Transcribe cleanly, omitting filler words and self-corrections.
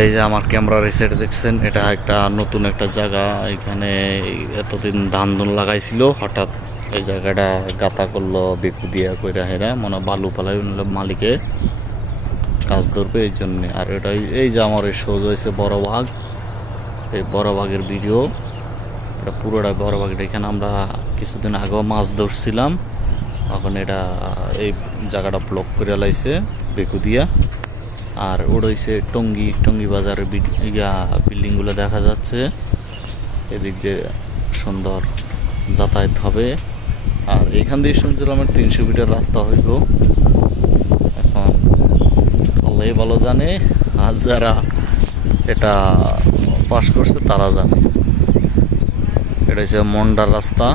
এই যে আমার ক্যামেরার এই সাইডে দেখছেন, এটা একটা নতুন একটা জায়গা। এখানে এতদিন ধান ধুন লাগাইছিল, হঠাৎ এই জায়গাটা গাতা করলো বেকু দিয়া কইরা হেরা মনে বালু পালাই মালিকে কাজ ধরবে এই জন্য। আর এটা এই যে আমার এই শোজ হয়েছে বড় বাঘ, এই বড় বাঘের ভিডিও, এটা পুরোটা বড় বাঘ। এখানে আমরা কিছুদিন আগেও মাছ ধরছিলাম, এখন এটা এই জায়গাটা ব্লক করে লাইছে বেকু দিয়া। আর ওড়ইছে টঙ্গী টঙ্গী বাজারের বিল্ডিংগুলো দেখা যাচ্ছে, এদিক দিয়ে সুন্দর যাতায়াত হবে। আর এখান দিয়ে শুনছিলাম 300 মিটার রাস্তা হইব। এখন আল্লাহ ভালো জানে, আর যারা এটা পাস করছে তারা জানে। এটা হচ্ছে মন্ডার রাস্তা।